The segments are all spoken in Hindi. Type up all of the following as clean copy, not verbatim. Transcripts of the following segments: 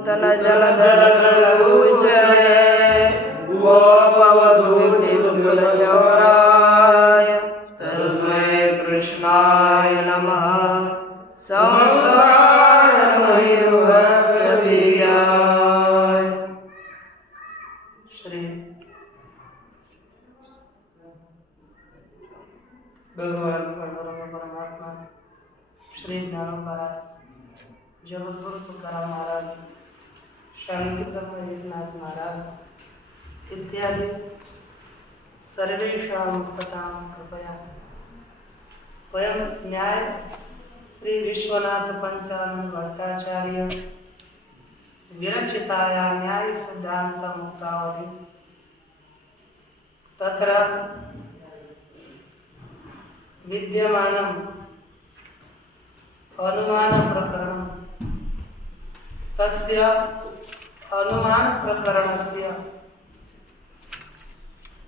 नूतन जलधरपूजये गोपवधूटितुलचौराय तस्मै कृष्णाय नमः। संसाय महिरुहस्य बीजाय। श्री भगवान परमात्मा श्री ज्ञानोबाराय जगद्गुरु तुकाराम महाराज, शांति ब्रह्म एकनाथ महाराज इत्यादि सर्वेषां सतां कृपया वयं न्याय श्री विश्वनाथ पंचानन भट्टाचार्य विरचिताया न्याय सिद्धांत मुक्तावली तत्र विद्यमानम् अनुमान प्रकरणं तस्य अनुमान प्रकरणस्य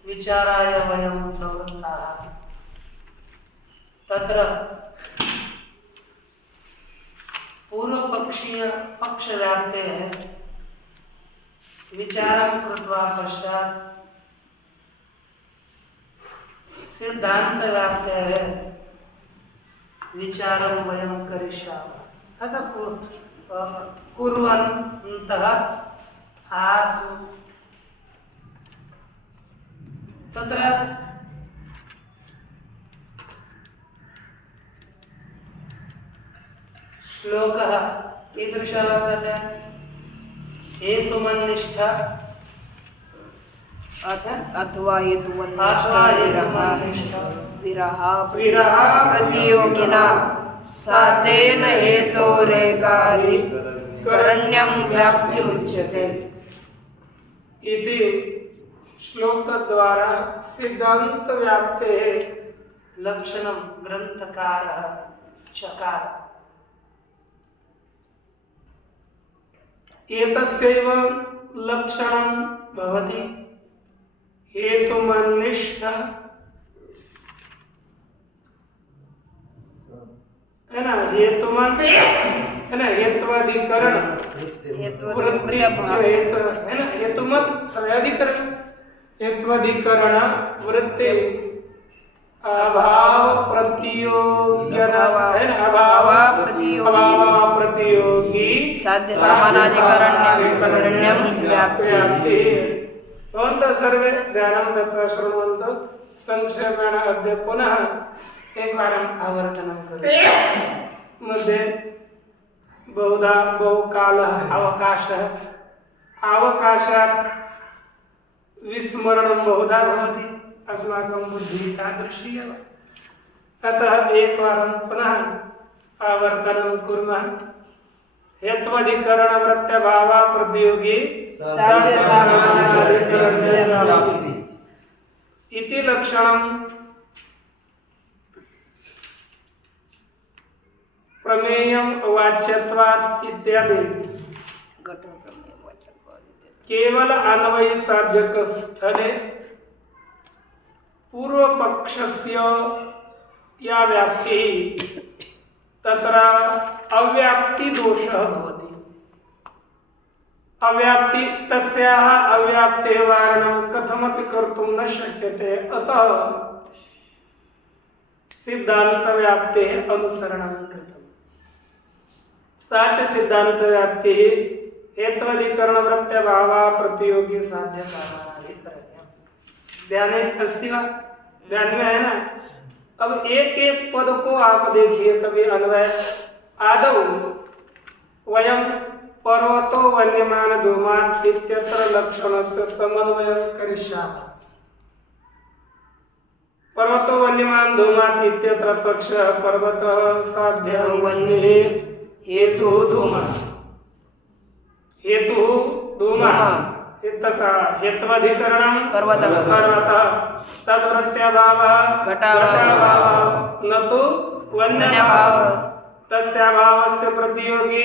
विचाराय वयं प्रवृत्ताः। तत्र पूर्वपक्षीय पक्षव्याप्तेः विचारं कृत्वा पश्चात् सिद्धान्तव्याप्तेः विचारं वयं करिष्यामः। अतः कुर्वन्तः आसु। तत्र श्लोकः कीदृशः वर्तते? हेतुमन्निष्ठा अथवा विरह प्रतियोगिना सातेन हेतोरेकाधिकरण्यं व्याप्तिमुच्यते। इति श्लोक द्वारा सिद्धांत व्याप्ते लक्षणं ग्रंथकारः चकार। एतस्यैव लक्षणं भवति हेतुमन्निष्ठ है ना, हेतुमन है ना, हेत्वाधिकरण वृत्ति है ना, हेतुमत अधिकरण हेत्वाधिकरण वृत्ति अभाव प्रतियोगिन है ना, अभाव प्रतियोगी साध्य समानाधिकरण्यं व्याप्ति। भवन्तः सर्वे ध्यानं दत्वा शृण्वन्तु। संक्षेपेण अद्य पुनः एकवारम् आवर्तनं करोतु। मध्ये बहुधा बहुकालः अवकाशः, अवकाशात् विस्मरणं बहुधा भवति। अस्माकं बुद्धिः तादृशी एव। अतः एकवारं पुनः आवर्तनं कुर्मः। हेत्वाधिकरणवृत्त्यभाव प्रतियोगी इति लक्षणं प्रमेयं वाच्यत्वात् इत्यादि केवल अन्वय साध्यक स्थले पूर्व पक्षस्य या व्याप्ति तत्र अव्याप्ति दोषः भवति। अव्याप्ति तस्याः अव्याप्तेः वारणं कथमपि कर्तुं न शक्यते। अतः सिद्धांत व्याप्तेः अनुसरणं कृतम्। सा च सिद्धांत व्याप्तिः हेत्वाधिकरणवृत्त्यभाव प्रतियोगी साध्य सामानाधिकरण्यम्। ध्यान अस्ति वा? ध्यान में है ना। अब एक एक पद को आप देखिए। कभी अन्वय आदौ वयं पर्वतो वन्यमान धूमात् इत्यत्र लक्षणस्य समन्वयं करिष्यामः। पर्वतो वन्यमान धूमात् इत्यत्र पक्षः पर्वतः साध्यः वन्यः हेतुः धूमः। हेतुः धूमः हेत्वाधिकरणं पर्वतः तद्वृत्त्यभावः घटाभावः न तु वन्यभावः। तस्याभावस्य प्रतियोगी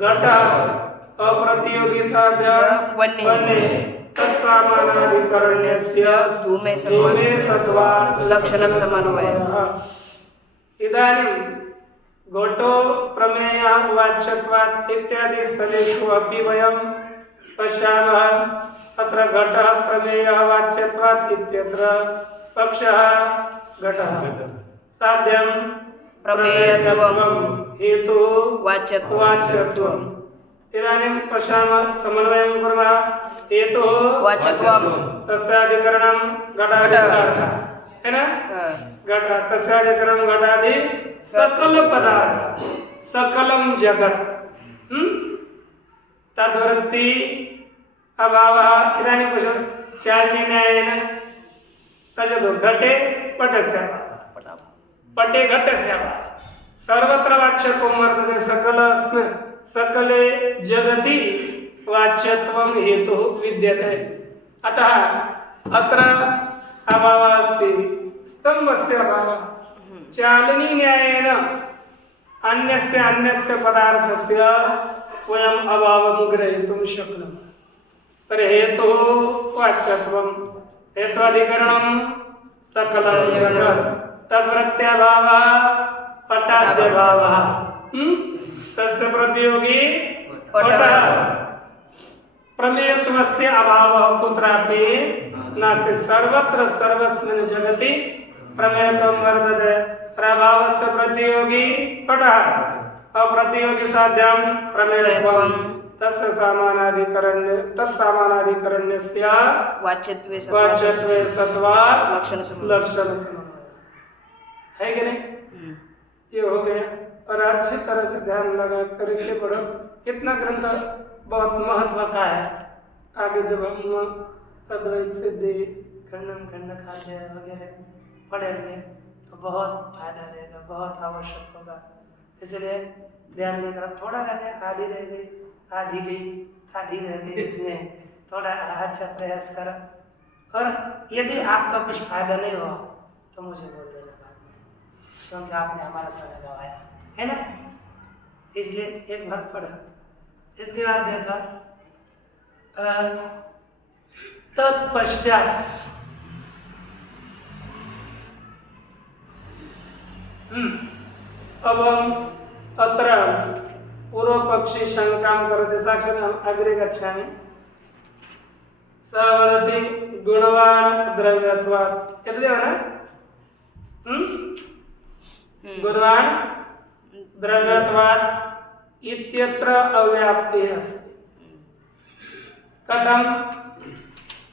घटः अप्रतियोगी साध्य वन्यः। तत्सामानाधिकरण्यस्य धूमे सत्वात् लक्षणसमन्वयः। इदानीं घटो प्रमेय वाच्यत्वात् इत्यादि स्थलेषु अपि वयं पश्यामः अत्र घटः प्रमेयः वाच्यत्वात् इत्यत्र पक्षः घटः साध्यं प्रमेयत्वं हेतुः वाच्यत्वं वाच्यत्वम् इदानीं पश्यामः समन्वयं कुर्मः हेतुः वाच्यत्वं तस्याधिकरणं घटाधिकरणः है ना घट तस्याधिकरणं घटादि सकल पदार्थ सकलम जगत तद्वृत्ति अभावः इदानीं पश्यतु चार्यन्यायेन पश्यतु घटे पटस्य अभावः पटे घटस्य अभावः सर्वत्र वाच्यत्वं वर्तते सकलस्मिन् सकले जगति वाच्यत्वं हेतुः विद्यते अतः अत्र अभावः अस्ति स्तम्भस्य अभावः चालनी न्यायेन अन्यस्य पदार्थस्य वयम् अभावं ग्रहीतुं शक्नुमः तर्हि हेतुः वाच्यत्वं हेत्वाधिकरणं सकलं जगत् तद्वृत्त्यभावः पटाद्यभावः तस्य प्रतियोगी पटः प्रमेयत्वस्य अभावः कुत्रापि नास्ति सर्वत्र सर्वस्मिन् जगति प्रमेयत्वं वर्तते प्रभावस्य प्रतियोगी पटः अप्रतियोगी साध्यं प्रमेयत्वं तस्य सामानाधिकरण्य तत्सामानाधिकरण्यस्य वाच्यत्वे सत्वात् लक्षण समन्वय है कि नहीं ये हो गया और अच्छी तरह से ध्यान लगा करके पढ़ो कितना ग्रंथ बहुत महत्व का है आगे जब हम अद्वैत सिद्धि खंडन खंड खाद्य वगैरह पढ़ेंगे तो बहुत फायदा देगा बहुत आवश्यक होगा इसलिए ध्यान देकर थोड़ा रह गया आधी रह गई आधी रह गई इसमें थोड़ा अच्छा प्रयास करो और यदि आपका कुछ फायदा नहीं हुआ तो मुझे बोल देना बाद में क्योंकि आपने हमारा समय गवाया है ना इसलिए एक बार पढ़ा इसके बाद देखा तत्पश्चात अब हम अत्र पूर्व पक्षी शंका करते साक्षात् अग्रे गच्छामि स वदति गुणवान् द्रव्यत्वात् एतदेव न गुणवान् द्रव्यत्वात् इत्यत्र अव्याप्तिः अस्ति कथं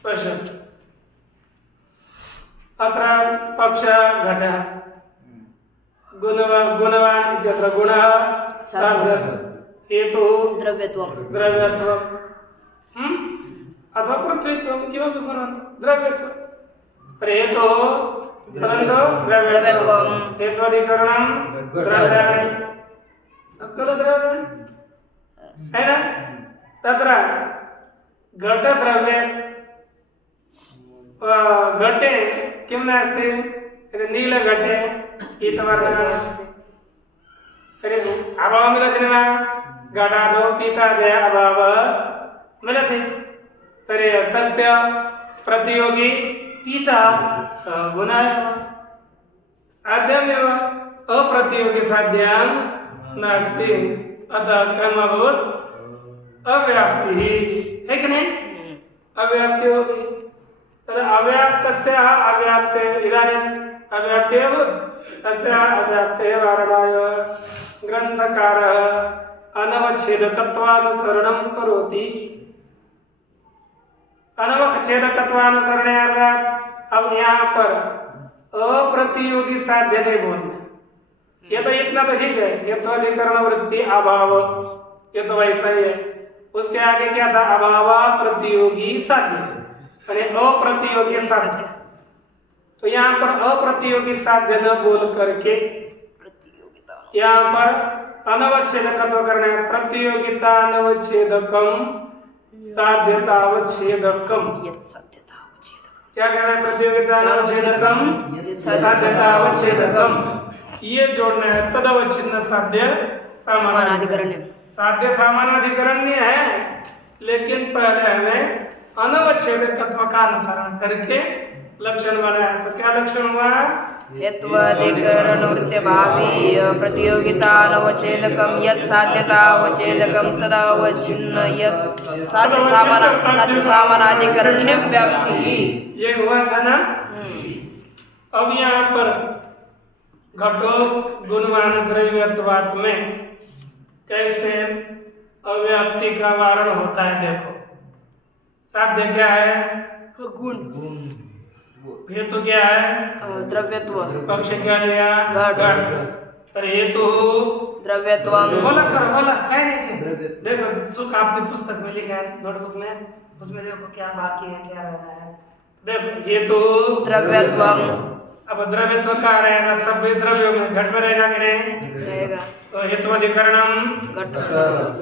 पश्यतु अत्र पक्षः घटः गुणवान् इत्यत्र गुणः साध्यं हेतुः द्रव्यत्वं अथवा पृथ्वीत्वं किमपि कुर्वन्तु द्रव्यत्वं हेतुः परन्तु द्रव्यत्वं हेत्वाधिकरणं द्रव्याणि सकलद्रव्याणि है ना तत्र घटद्रव्ये घटे किं नास्ति नीलघटे पीतवर्णः अस्ति तर्हि अभावः मिलति न वा घटादौ पीतादयः अभावः मिलति तर्हि तस्य प्रतियोगी पीतः सः गुणः एव साध्यमेव अप्रतियोगी साध्यं नास्ति अतः किम् अभूत् अव्याप्तिः है कि नहीं अव्याप्ति होगी तद् अव्याप्तस्य अव्याप्ते इदानीम् अव्याप्तिः अभूत् तस्य अव्याप्तेः वारणाय ग्रन्थकारः अनवच्छेदकत्वानुसरणं करोति अनवच्छेदकत्वानुसरणे अर्थात अब यहाँ पर अप्रतियोगी साध्य नहीं बोलना ये तो इतना तो ठीक है ये तो अधिकरण वृत्ति अभाव ये तो वैसा ही है उसके आगे क्या था अभाव प्रतियोगी साध्य यानी अप्रतियोगी साध्य तो यहाँ पर अप्रतियोगी साध्य न बोल करके यहाँ पर अनवच्छेदकत्व करना है प्रतियोगिता अनवच्छेदकम साध्यतावच्छेदकम क्या कहना है प्रतियोगिता अनवच्छेदकम साध्यतावच्छेदकम ये जोड़ना है तदवच्छिन्न साध्य सामानाधिकरण्य साध्य सामानाधिकरण्य है लेकिन पहले हमें अनवच्छेदकत्व का अनुसरण करके लक्षण बनाया तो क्या लक्षण हुआ हेत्वाधिकरणवृत्त्यभावी प्रतियोगितानवच्छेदकं यत् साध्यतावच्छेदकं तदावच्छिन्न यत् साध्यसामानाधिकरण्य व्याप्ति। ये हुआ था ना। अब यहाँ पर घटो गुणवान द्रव्यत्वात् में कैसे अव्याप्ति का वारण होता है। देखो साध्य क्या है? गुण। हेतु क्या है? द्रव्यत्व। पक्ष क्या लिया? घट। तर हेतु द्रव्यत्वम। बोला क्या नहीं चाहिए। देखो सुख आपने पुस्तक में लिखा है, नोटबुक में, उसमें देखो क्या बाकी है, क्या रहना है। देखो हेतु द्रव्यत्वम। अब द्रव्यत्व कहाँ रहेगा? सब द्रव्यों में। घट में रहेगा कि नहीं? रहेगा। तो हेतु अधिकरणम घट।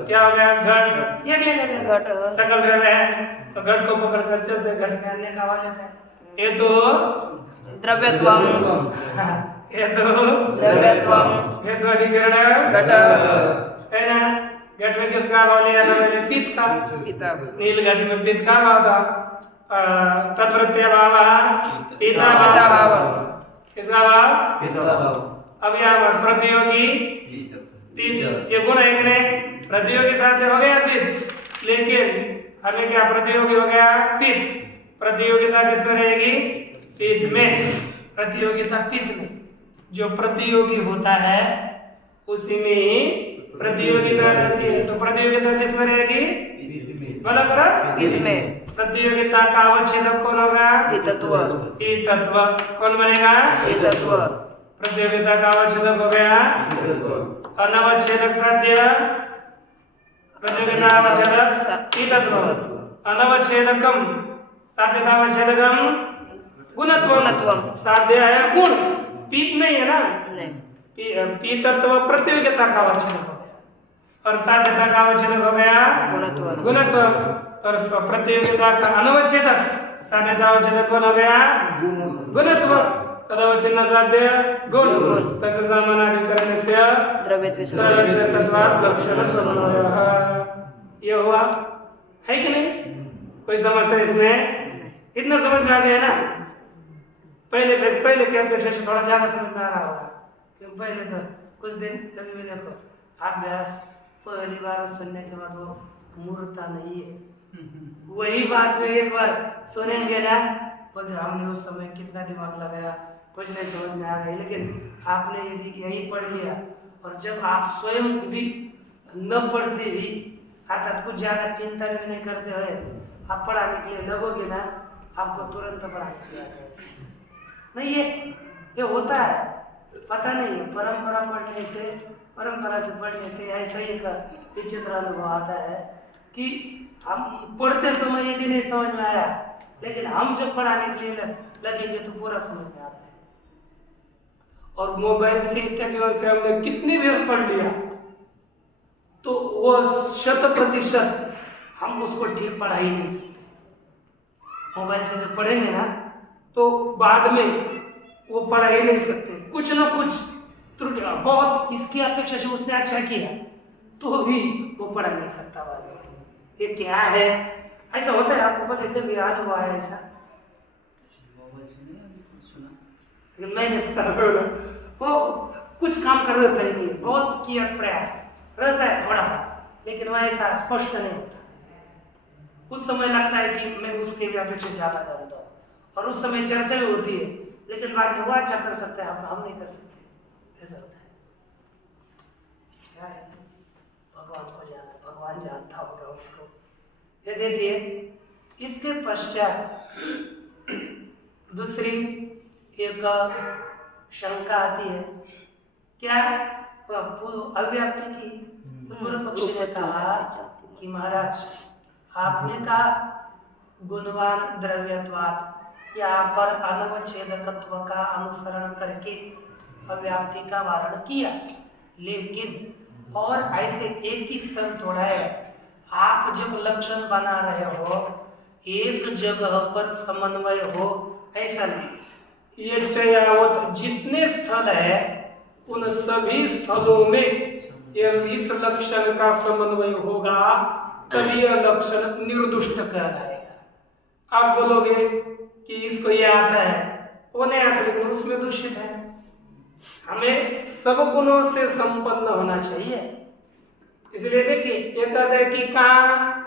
क्या हो गया? घट। ये घट सकल द्रव्य है, तो घट को पकड़ कर चलते, घट में अन्य का हो जाता है। हेतु द्रव्यत्वम। हेतु द्रव्यत्वम। हेतु अधिकरण घट है ना। घट में किसका भाव लिया था मैंने? पित्त का। नील घट में पित्त का भाव था। तद्वृत्य भाव पिता भाव। किसका भाव? अब यहाँ पर प्रतियोगी पित्त, ये गुण है कि नहीं? प्रतियोगी साध्य हो गया पित्त, लेकिन हमें क्या प्रतियोगी हो गया? पित्त। प्रतियोगिता किसमें रहेगी? पित्त में। प्रतियोगिता पित्त में। जो प्रतियोगी होता है उसी में ही प्रतियोगिता रहती है। तो प्रतियोगिता किसमें रहेगी? बोला करो। पित्त में। प्रतियोगिता का अवच्छेदक कौन होगा? पित्तत्व। पित्तत्व। कौन बनेगा? पित्तत्व। प्रतियोगिता का अवच्छेदक हो गया अनवच्छेदक साध्य। प्रतियोगिता अवच्छेदक पित्तत्व। अनवच्छेदकम साध्यतावच्छेदकम गुणत्वम। साध्य है गुण, पित्त नहीं है ना। पित्तत्व प्रतियोगिता का अवच्छेदक हो गया और साध्यता का अवच्छेदक हो गया गुणत्व। और प्रतियोगिता का अनवच्छेदक साध्यतावच्छेदक कौन हो गया? गुणत्व। तदवच्छिन्न साध्य गुण। तस्य सामानाधिकरणस्य द्रव्यत्वसत्वात् लक्षण समन्वयः। ये हुआ है कि नहीं? कोई समस्या इसमें? इतना समझ में आ गया ना? पहले के अपेक्षा से थोड़ा ज्यादा समझ में आ रहा होगा, क्योंकि पहले तो कुछ दिन कभी भी देखो अभ्यास पहली बार सुनने के बाद वो मूर्ता नहीं है। वही बात में एक बार सुनेंगे ना, बोलते हमने उस समय कितना दिमाग लगाया, कुछ नहीं समझ में आ गई। लेकिन आपने यदि यही पढ़ लिया और जब आप स्वयं भी न पढ़ते भी, अर्थात कुछ ज्यादा चिंता भी नहीं करते हुए आप पढ़ाने के लिए लगोगे ना, आपको तुरंत पढ़ाने के लिए आ जाएगा। नहीं, ये होता है, पता नहीं है। परंपरा से पढ़ने से ऐसा ही एक विचित्र अनुभव आता है कि हम पढ़ते समय यदि नहीं समझ में आया, लेकिन हम जब पढ़ाने के लिए लगेंगे तो पूरा समझ में आता है। और मोबाइल से इत्यादियों से हमने कितनी भी पढ़ लिया तो वो 100% हम उसको ठीक पढ़ा ही नहीं सकते। मोबाइल से जब पढ़ेंगे ना तो बाद में वो पढ़ा ही नहीं सकते। कुछ ना कुछ त्रुटियां, बहुत इसकी अपेक्षा से उसने अच्छा किया तो भी वो पढ़ा नहीं सकता बाद में। ये क्या है? ऐसा होता है, आपको पता है? कभी याद हुआ है ऐसा? मैंने बोला वो कुछ काम कर रहता ही नहीं, बहुत किया प्रयास रहता है थोड़ा सा, लेकिन वह ऐसा स्पष्ट नहीं होता। उस समय लगता है कि मैं उसके भी अपेक्षा ज्यादा जानता हूँ, और उस समय चर्चा भी होती है, लेकिन बाद में वो अच्छा कर सकते हैं, हम नहीं कर सकते। ऐसा होता है। क्या है? भगवान को जाना, भगवान जानता होगा उसको। ये देखिए, इसके पश्चात दूसरी एक शंका आती है। क्या? अव्याप्ति की। तो पूर्व पक्षी ने कहा कि महाराज आपने कहा गुणवान द्रव्यत्वात्, यहाँ पर अनवच्छेदकत्व का अनुसरण करके अव्याप्ति का वारण किया, लेकिन और ऐसे एक ही स्तर थोड़ा है। आप जब लक्षण बना रहे हो एक जगह पर समन्वय हो, ऐसा नहीं। ये चयावत जितने स्थल है उन सभी स्थलों में इस लक्षण का समन्वय होगा, तभी यह लक्षण निर्दुष्ट कहलाएगा। आप बोलोगे कि इसको ये आता है, वो नहीं आता, लेकिन उसमें दूषित है। हमें सब गुणों से संपन्न होना चाहिए। इसलिए देखिए, एक कहते हैं कि कहाँ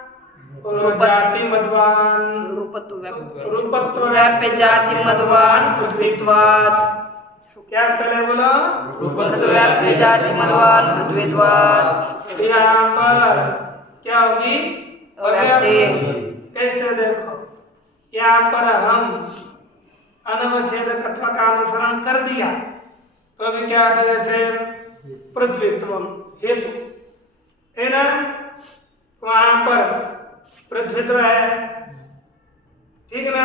जाति मधवान रूपत्व व्याप्य जाति मधवान पृथ्वीत्वात्। क्या स्थल है बोला? रूपत्व व्याप्य जाति मधवान पृथ्वीत्वात्। यहाँ पर क्या होगी? अव्याप्ति। कैसे देखो, यहाँ पर हम अनवच्छेदकत्व का अनुसरण कर दिया तो अभी क्या आता है? जैसे पृथ्वीत्व हेतु है ना, वहां पर पृथ्वीत्व है, ठीक ना।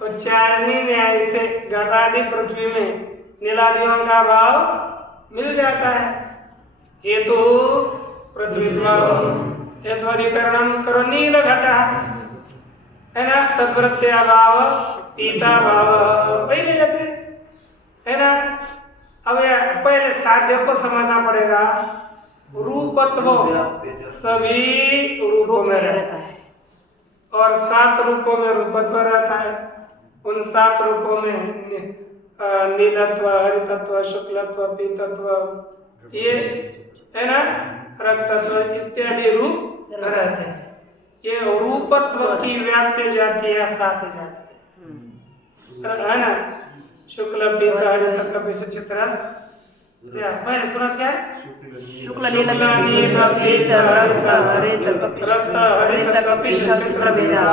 तो चारणी न्याय से घटादि पृथ्वी में नीलादियों का भाव मिल जाता है। हेतु पृथ्वीत्व हेत्वधिकरणम करो नील घटा, है ना। तत्प्रत्यय भाव पीता भाव पहले जाते है ना। अब पहले साध्य को समझना पड़ेगा। रूपत्व सभी रूपों में रहता है और 7 रूपों में रूपत्व रहता है। उन 7 रूपों में नीलत्व, हरितत्व, शुक्लत्व, पीतत्व, ये है ना, रक्तत्व इत्यादि रूप रहते हैं। ये रूपत्व की व्याप्य जाति है, 7 जाति है ना। शुक्ल, पीत, हरित, कपिश, चित्र। पहले सूरत क्या है? शुक्ल नील पीत रक्त हरित कपिश चित्र भेदा।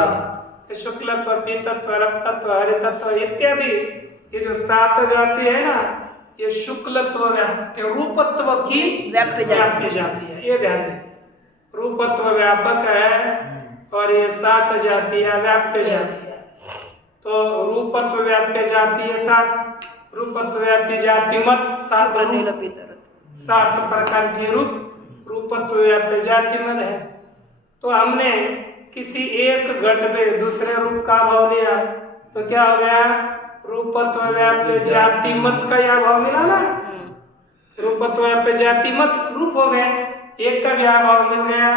शुक्लत्व, पीतत्व, रक्तत्व, हरितत्व इत्यादि ये जो 7 जाति है ना, ये शुक्लत्व व्याप्य रूपत्व की व्याप्य जाति है। ये ध्यान दें, रूपत्व व्यापक है और ये 7 जातियां व्याप्य जाति है। तो रूपत्व व्याप्य जाति है 7, रूपत्व व्याप्य जाति मत 7 प्रकार के रूपत्व व्याप्य जाति मत है। तो हमने किसी एक घट में दूसरे रूप का भाव लिया तो क्या हो गया? रूपत्व व्याप्य जाति मत का यह भाव मिला ना। रूपत्व व्याप्य जाति मत रूप हो गए, एक का भी भाव मिल गया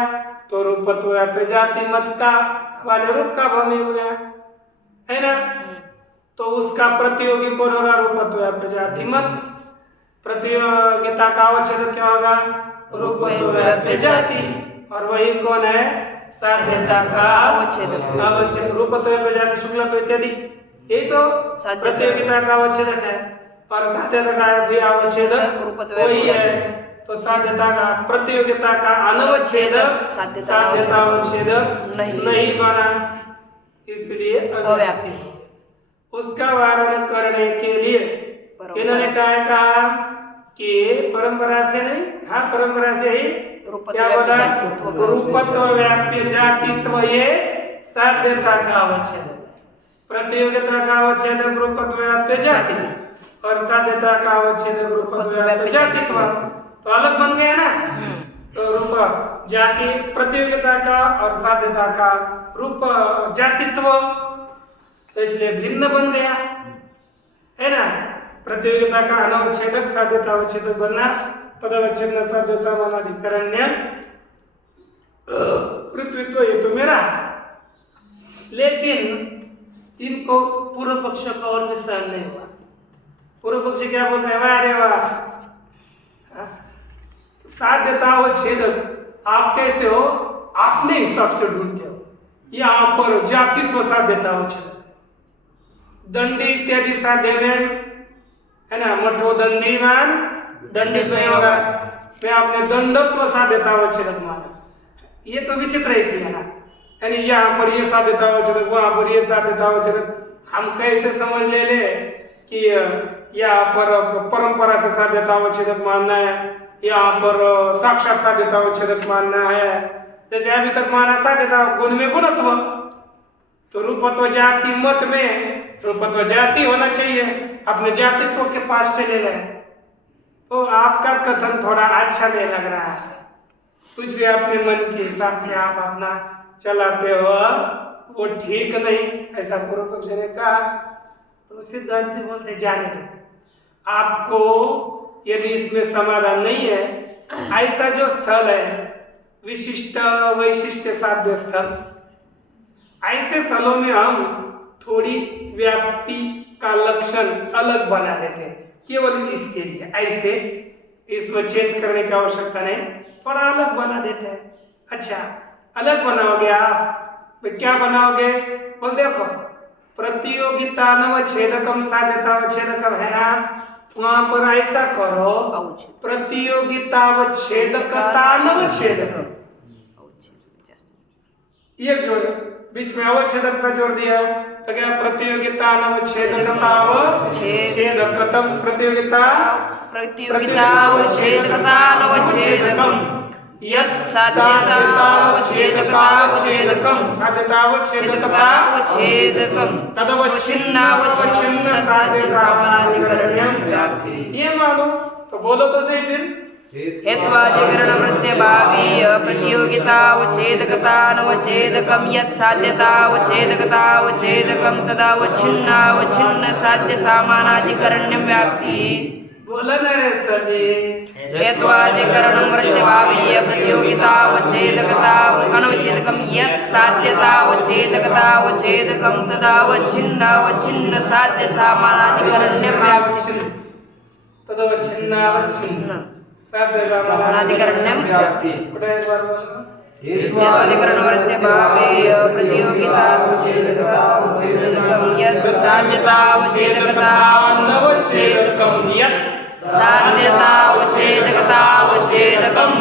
तो रूपत्व व्याप्य जाति मत का वाले रूप का भाव मिल गया, है ना। तो उसका प्रतियोगी कौन होगा? रूपत्व व्याप्य जाति मत। प्रतियोगिता का अवच्छेद क्या होगा? रूपत्व व्याप्य जाति। और वही कौन है? साध्यता का अवच्छेद। रूपत्व व्याप्य जाति शुक्लत्व इत्यादि, यही तो प्रतियोगिता का अवच्छेदक है। और साध्यता का भी अवच्छेदक वही है। तो साध्यता का प्रतियोगिता का अनवच्छेदक साध्यता अवच्छेदक नहीं बना, इसलिए अव्याप्ति। उसका वारण करने के लिए इन्होंने कहा कि परंपरा से नहीं, हाँ परंपरा से ही क्या बोला? रूपत्व व्याप्य जातित्व ये साध्यता का अवच्छेदक, प्रतियोगिता का अवच्छेदक रूपत्व व्याप्य जाति और साध्यता का अवच्छेदक रूपत्व व्याप्य जातित्व। तो अलग बन गया ना। तो रूप जाति प्रतियोगिता का और साध्यता का रूप जातित्व, तो इसलिए भिन्न बन गया, है ना। प्रतियोगिता का अनवच्छेदक साध्यता अवच्छेदक बनना, तदवच्छेदन साध्य समानाधिकरण्य पृथ्वीत्व ये तो मेरा। लेकिन इनको पूर्व पक्ष का और भी सहन नहीं हुआ। पूर्व पक्ष क्या बोलते हैं? अरे वाह, साध्यता अवच्छेदक आप कैसे हो? अपने हिसाब से ढूंढते हो। यहाँ पर जातित्व साध्यता अवच्छेदक, दंडी इत्यादि साध्य में है ना, मठो दंडी मान दंडी संयोगात् में आपने दंडत्व साध्यता अवच्छेदक माना। ये तो विचित्र ही किया ना, यानी यहाँ पर ये साध्यता अवच्छेदक, वहां पर ये साध्यता अवच्छेदक। हम कैसे समझ ले कि यहाँ पर परंपरा से साध्यता अवच्छेदक मानना है, यहाँ पर साक्षात साध्यता अवच्छेदक मानना है। जैसे अभी तक माना साध्यता गुण में गुणत्व, तो रूपत्व जाति मत में रूपत्व जाति होना चाहिए, अपने जातित्व के पास चले गए। तो आपका कथन थोड़ा अच्छा नहीं लग रहा है। कुछ भी अपने मन के हिसाब से आप अपना चलाते हो, वो ठीक नहीं, ऐसा पूर्व पक्ष ने कहा। तो सिद्धांत बोलते जाने दो, आपको यदि इसमें समाधान नहीं है, ऐसा जो स्थल है विशिष्ट वैशिष्ट साध्य स्थल, ऐसे स्थलों में हम थोड़ी व्याप्ति का लक्षण अलग बना देते हैं, केवल इसके लिए। ऐसे इसमें चेंज करने की आवश्यकता नहीं, थोड़ा अलग बना देते हैं। अच्छा, अलग बनाओगे आप तो क्या बनाओगे? बोल देखो, प्रतियोगितानवच्छेदकम साध्यतावच्छेदकम है ना, वहां पर ऐसा करो, प्रतियोगितावच्छेदकतानवच्छेदकम ये जोड़ो, बीच में अवच्छेदकता जोड़ दिया तो क्या? प्रतियोगितानवच्छेदकतावच्छेदकतम प्रतियोगितावच्छेदकतानवच्छेदकम यत् साध्यतावच्छेदकतावच्छेदकम साध्यतावच्छेदकतावच्छेदकम तदवच्छिन्नावच्छिन्न साध्य सामानाधिकरण्यम व्याप्ति। ये मानो तो बोलो तो सही फिर। हेत्वाधिकरण प्रत्यभावीय प्रतियोगितावच्छेदकतानवच्छेदकम यत् साध्यतावच्छेदकतावच्छेदकम तदावच्छिन्नावच्छिन्न साध्य सामानाधिकरण्यम व्याप्ति। बोला ना रे सभी। हेत्वाधिकरण प्रत्यभावीय प्रतियोगितावच्छेदकतावच्छेदकम यत् साध्यतावच्छेदकतावच्छेदकम तदावच्छिन्नावच्छिन्न साध्य सामानाधिकरण्यम व्याप्ति। तदवच्छिन्नावच्छिन्न साध्य सामानाधिकरण्यम व्याप्ति। हेत्वाधिकरण प्रत्यभावीय प्रतियोगितावच्छेदकम यत् साध्यतावच्छेदकतावच्छेदकम साध्यतावच्छेदकतावच्छेदकम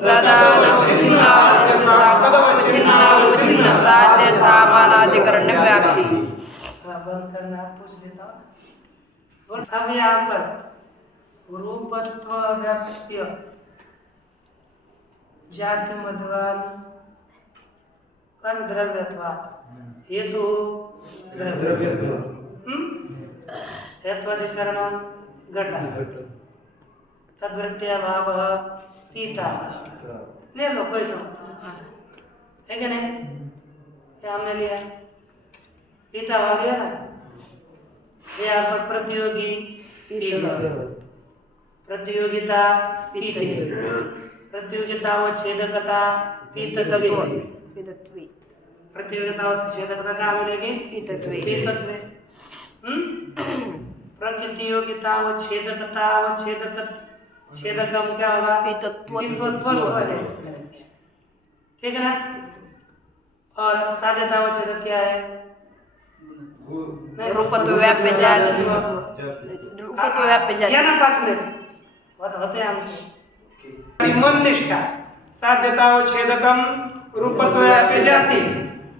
तदावच्छिन्नावच्छिन्न साध्य सामानाधिकरण्यम व्याप्ति। बंद करना, पूछ लेता हूँ। अब यहाँ पर रूपत्व व्याप्य जाति मध्वान द्रव्यत्वात् हेतु द्रव्य हेत्वाधिकरणं घट तद्वृत्त्याभाव पीता। ले लो कोई समस्या है कि नहीं? ये हमने लिया, पीता हो गया ना। यहाँ पर प्रतियोगी पीता, प्रतियोगिता पीते, प्रतियोगितावच्छेदकता पीतत्वे, प्रतियोगितावच्छेदकता कहाँ मिलेगी? पीतत्वे। प्रतियोगितावच्छेदकतावच्छेदकम क्या होगा? पीतत्व। ठीक है ना? और साध्यतावच्छेदक क्या है? रूपत्व व्याप्य जाति रूपत्व व्याप्य जाति। या ना 5 मिनट होते हैं हमसे। मन निष्ठा साध्यतावच्छेदकम रूपत्व व्याप्य जाति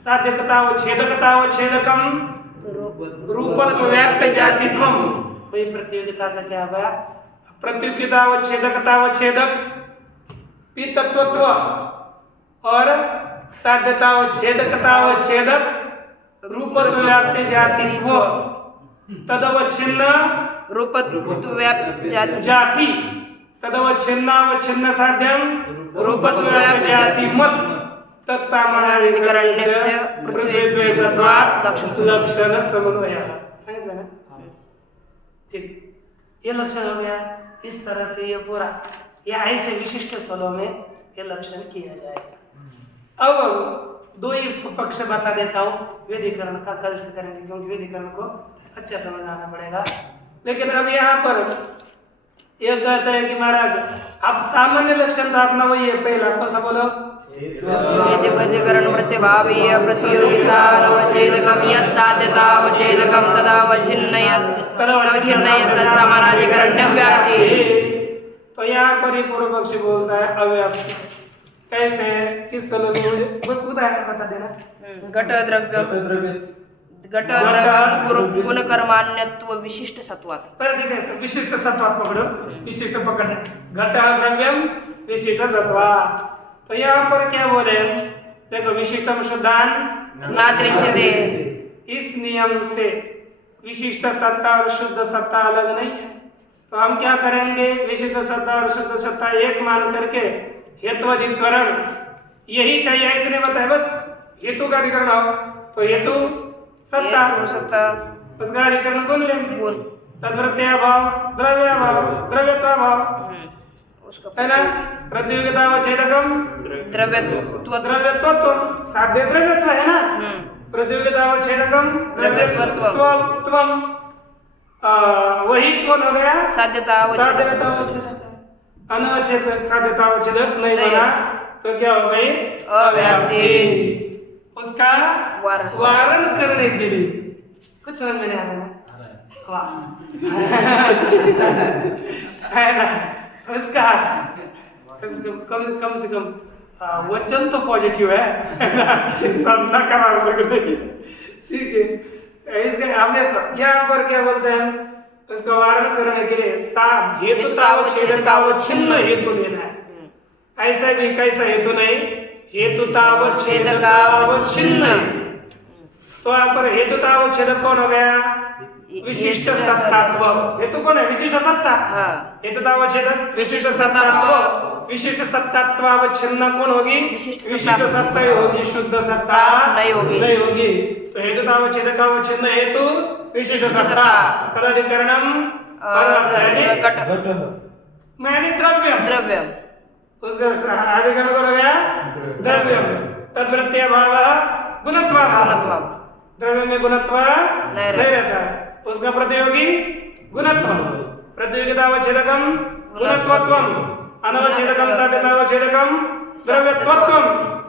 साध्यतावच्छेदकतावच्छेदकम रूपत्व व्याप्य जातित्वम। कोई प्रतियोगिता का क्या होगा? प्रतियोगितावच्छेदकतावच्छेदक पीतत्वत्व और साध्यतावच्छेदकतावच्छेदक रूपत्व व्याप्य जातित्व तदवच्छिन्न रूपत्व व्याप्य जाति तदवच्छिन्नावच्छिन्न साध्यम रूपत्व व्याप्य जाति मत तत्सामानाधिकरण्यस्य पृथ्वीद्वयसत्वात् लक्षण समन्वयः। समझ ना? ठीक, ये लक्षण हो गया। इस तरह से ये पूरा या ऐसे विशिष्ट स्थलों में ये लक्षण किया जाएगा। अब 2 ही पक्ष बता देता हूँ वेदीकरण का, कल से करेंगे क्योंकि वेदीकरण को अच्छा समझ आना पड़ेगा। लेकिन अब यहाँ पर यह कहता है कि महाराज आप सामान्य लक्षण तो अपना वही है, पहला कौन सा बोलो? हेत्वाधिकरण प्रत्यभावीय प्रतियोगितावच्छेदकम यत् साध्यतावच्छेदकम तदावच्छिन्न सामानाधिकरण्यम व्याप्ति। तो यहाँ पर ही पूर्व पक्षी बोलता है अव्याप्ति। कैसे? किस तरह से? बस उदाहरण बता देना। घट द्रव्य गुणकर्माण्यत्व विशिष्ट सत्वात्। पर देखिए विशिष्ट सत्वात् पकड़ो, विशिष्ट पकड़ना। घट द्रव्यम विशिष्ट सत्वात्। तो यहाँ पर क्या बोले? देखो विशिष्टम शुद्धान नात्रिंचते। इस नियम से विशिष्ट सत्ता और शुद्ध सत्ता अलग नहीं है। तो हम क्या करेंगे? विशिष्ट सत्ता और शुद्ध सत्ता एक मान करके हेत्वाधिकरण यही चाहिए, ऐसे नहीं बताए बस हेतु का अधिकरण हो तो हेतु सत्ता उसका अधिकरण गुण लेंगे। तद्वृत्त्याभाव द्रव्याभाव द्रव्यत्वाभाव है ना। प्रतियोगितावच्छेदकम द्रव्यत्व साध्य द्रव्यत्व है ना। प्रतियोगितावच्छेदकम द्रव्यत्वम। वही कौन हो गया? साध्यतावच्छेदक। अनवच्छेदक साध्यतावच्छेदक नहीं बना तो क्या हो गई? अव्याप्ति। उसका वारण करने के लिए कुछ समझ में नहीं आ रहा ना? वाह है ना? उसका कम से कम वचन तो पॉजिटिव है ना? सब नकारात्मक नहीं। ठीक है, इसका आप देखो यहाँ पर क्या बोलते हैं? उसका वारण करने के लिए हेतुतावच्छेदकावच्छिन्न हेतु लेना है। ऐसा भी कैसा हेतु नहीं? हेतुतावच्छेदकावच्छिन्न। तो यहाँ पर हेतुतावच्छेदक कौन हो गया? विशिष्ट सत्तात्व। हेतु कौन है? विशिष्ट सत्ता। हेतुतावच्छेदक विशिष्ट सत्तात्व। विशिष्ट सत्तात्वावच्छिन्न कौन होगी? विशिष्ट सत्ता ही होगी, शुद्ध सत्ता नहीं होगी। तो हेतुतावच्छेदकावच्छिन्न हेतु विशिष्ट सत्ता। तदधिकरणम मैंने द्रव्यम। उसका अधिकरण कौन हो गया? द्रव्यम। तद्वृत्तीय भाव गुणत्वभाव। द्रव्य में गुणत्व नहीं रहता है। उसका प्रतियोगी गुणत्व। प्रतियोगितावच्छेदकम गुणत्वत्वम। अनवच्छेदकम साध्यतावच्छेदकम द्रव्यत्वत्वम।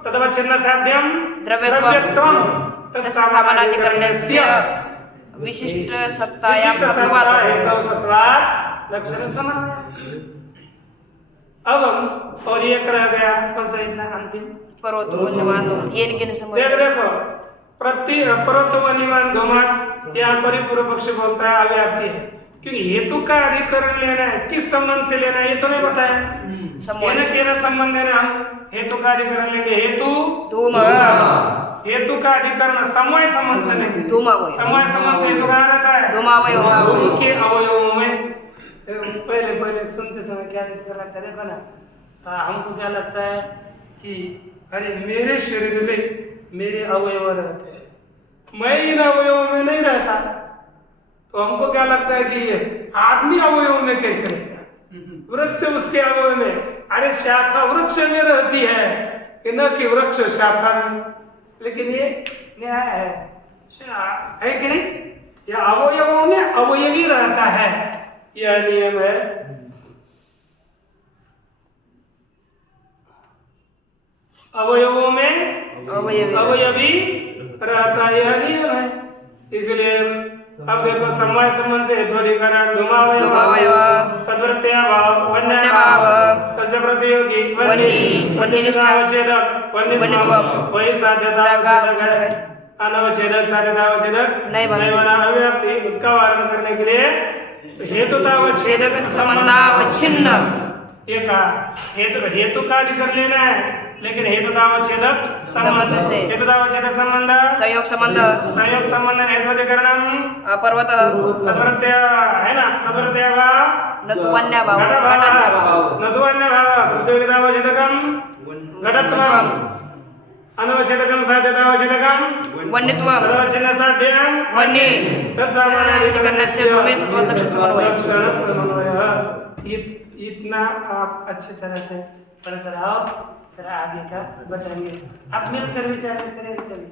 तदवच्छिन्न साध्यम द्रव्यत्वम। तत्सामानाधिकरणस्य विशिष्ट सत्तायां सत्वात् लक्षण समन्वय। अब हम और ये रह गया कौन सा? इतना अंतिम देखो परोत्तमनिमान धूमात। यहाँ पर ही पूर्व पक्ष बोलता है अव्याप्ति है, क्योंकि हेतु का अधिकरण लेना है। किस संबंध से लेना है ये तो नहीं बताया। संबंध लेना, हम हेतु का अधिकरण लेंगे। हेतु का अधिकरण समय संबंध से नहीं। समय संबंध से हेतु कहाँ रहता है? धूम के अवयवों में। पहले सुनते समय क्या विचार लगता है? देखो ना, हमको क्या लगता है कि अरे मेरे शरीर में मेरे अवयव रहते हैं, मैं इन अवयवों में नहीं रहता। तो हमको क्या लगता है कि ये आदमी अवयव में कैसे रहता है? वृक्ष उसके अवयव में। अरे शाखा वृक्ष में रहती है, न कि वृक्ष शाखा में। लेकिन ये न्याय है कि नहीं? ये अवयवों में अवयवी रहता है, यह नियम है। अवयवों में अवयवी रहता है, यह नियम है। इसलिए अब देखो समय संबंध से हेत्वाधिकरण धूमावयव तद्वृत्तीय भाव वन्यभाव तस्य प्रतियोगी वन्यनिष्ठावच्छेदक वन्यत्वम। वही साध्यतावच्छेदक अनवच्छेदक साध्यतावच्छेदक नहीं बना। अव्याप्ति उसका वारण करने के लिए हेतुतावच्छेदक संबंधावच्छिन्न ये कहा। हेतु का अधिकरण लेना है, लेकिन हेतुतावच्छेदक संबंध से। हेतुतावच्छेदक संबंध संयोग संबंध हेत्वाधिकरणम पर्वत तद्वृत्तीय है ना? तद्वृत्तीय भाव नतुवन्य भाव प्रतियोगितावच्छेदकम घटत्वम। अनवच्छेदकम साध्यतावच्छेदकम वन्यत्वम। तदवच्छिन्न साध्यम वन्य। तत्सामानाधिकरणस्य धूमे सत्वलक्षण समन्वय। इतना आप अच्छी तरह से पढ़ कर आओ, फिर आगे का बताएंगे। आप मिलकर विचार करें कभी।